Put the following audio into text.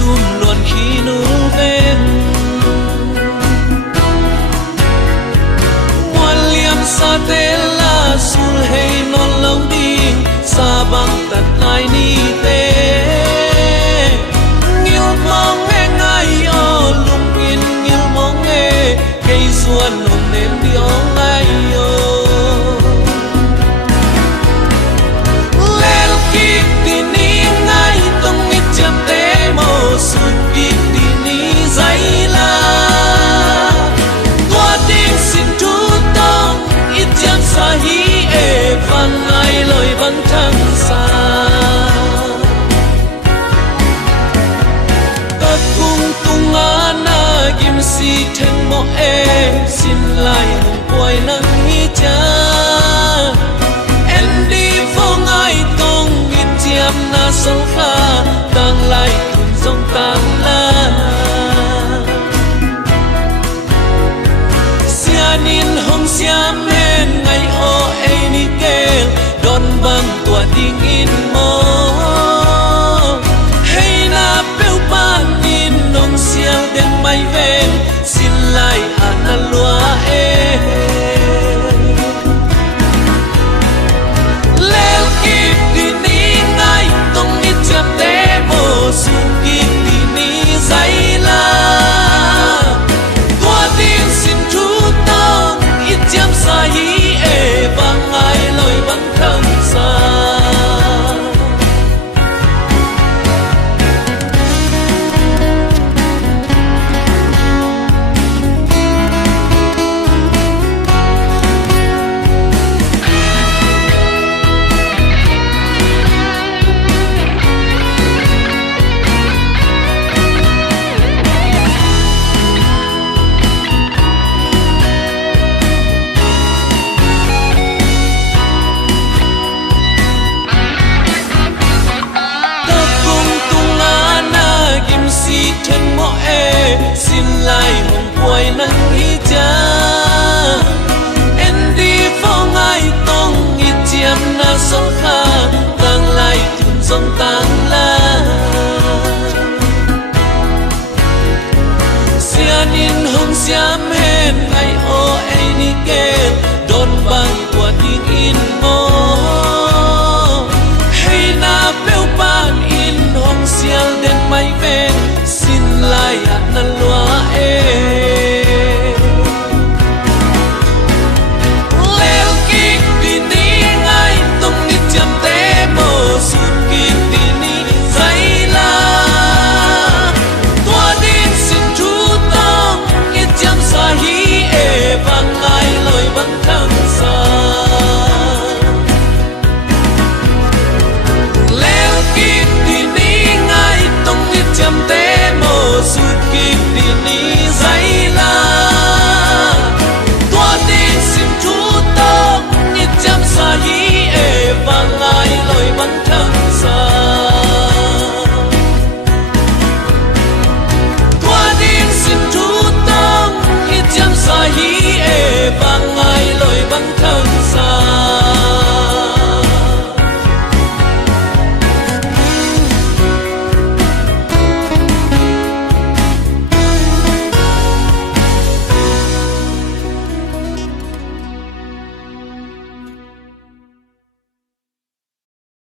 sum luôn khi nu ven muan liam sa te la sul hay non lâu đi sa băng tật lại ni te nghiêu mong nghe ngay o lung in nghiêu mong nghe cây xuân nồng nếm đi o ngay o lên kịp đi ni ngay tung ít chậm té mồ sụt kịp đi ni giấy la qua tiếng xin chú tông ít chậm sa hi e văn ai lời văn thăng xa tất cung tung ana kim si theng mo e xin lại hồng quay nắng hi cha em đi phong ai tông ít chậm na sông kha tăng lại cùng dòng tăng la xianin hồng xiam hen ngày o e ni ke đón băng tua ding in mo hey na peu pan in nong siang den mai ven xin lại ana lua e leo kịp đi ni ngay tông ít chậm té mồ sun kịp đi ni giấy la tua ding xin chú tông ít chậm sa hi e vang ai lời vang thăng xa theng mo e xin lại hồng quay nắng hi cha em đi phong ai tông ít chiam na sông kha tăng lại thun sông tăng la xianin hồng xiam